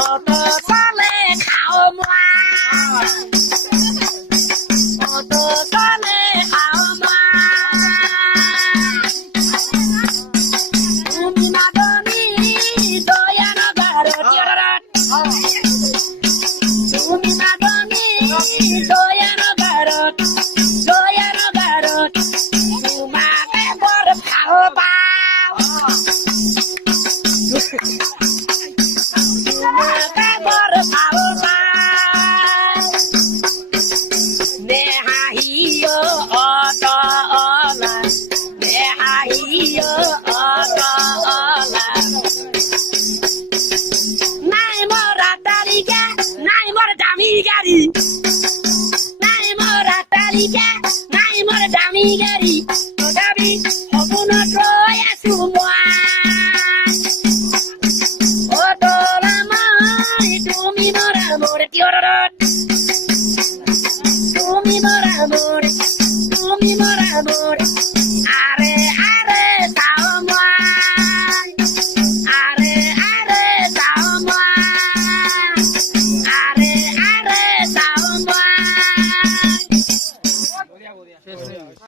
অত চলে খাও মোয়া অত চলে খাও মোয়া তুমি মাদনি দয়ান গারো তুমি মাদনি দয়ান গারো তোমাকে বড় খাও পাও তোমাকে বড় খাও পাও নেহাহিও অত অলা নেহাহিও অত অলা নাই মোরা তালিকা নাই মোর দামি গাড়ি নাই মোরা তালিকা নাই মোর দামি গাড়ি